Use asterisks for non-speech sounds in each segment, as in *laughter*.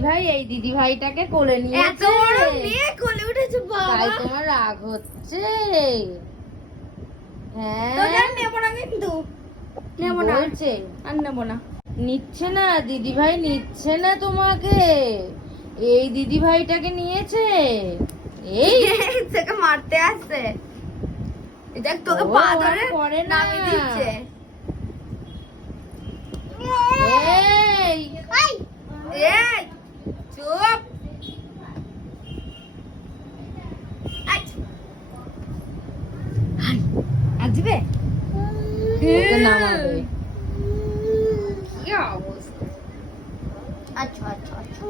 ভাই এই দিদি ভাইটাকে কোলে এত বড় মেয়ে কোলে উঠেছে বাবা। তাই তোমার রাগ হচ্ছে। হ্যাঁ। তোকে আর নেব না কিন্তু। নেব না। বলছে। আর নেব না। নিচ্ছে না দিদি ভাই নিচ্ছে না তোমাকে। এই দিদি ভাইটাকে নিয়েছে। এই। *laughs* তোকে মারতে আসছে। দেখ তোকে পা ধরে। নামিয়ে দিচ্ছে। এই। এই। কি অবস্থা? আচ্ছা আচ্ছা আচ্ছা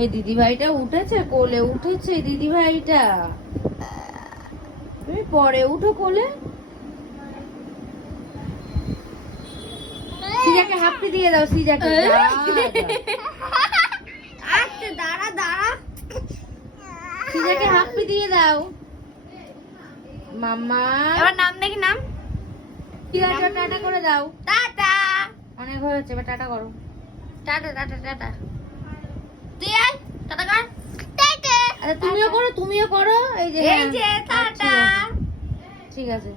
এই দিদি ভাইটা উঠেছে কোলে উঠেছে দিদি ভাইটা তুমি পরে উঠো কোলে। সিজাকে হাপ্পি দিয়ে দাও সিজাকে যা, যা। আচ্ছা দাঁড়া দাঁড়া সিজাকে হাপ্পি দিয়ে দাও। মাম্মা। এবার নাম দেখি নাম? পিজাকে টাটা করে দাও। টাটা। অনেক হয়েছে এবার টাটা করো। Tata tata tata. তুই আয় টাটা কর। টাটা। আচ্ছা তুমিও করো তুমিও করো। এই যে এই হ্যাঁ। যে আচ্ছা, টাটা ঠিক আছে।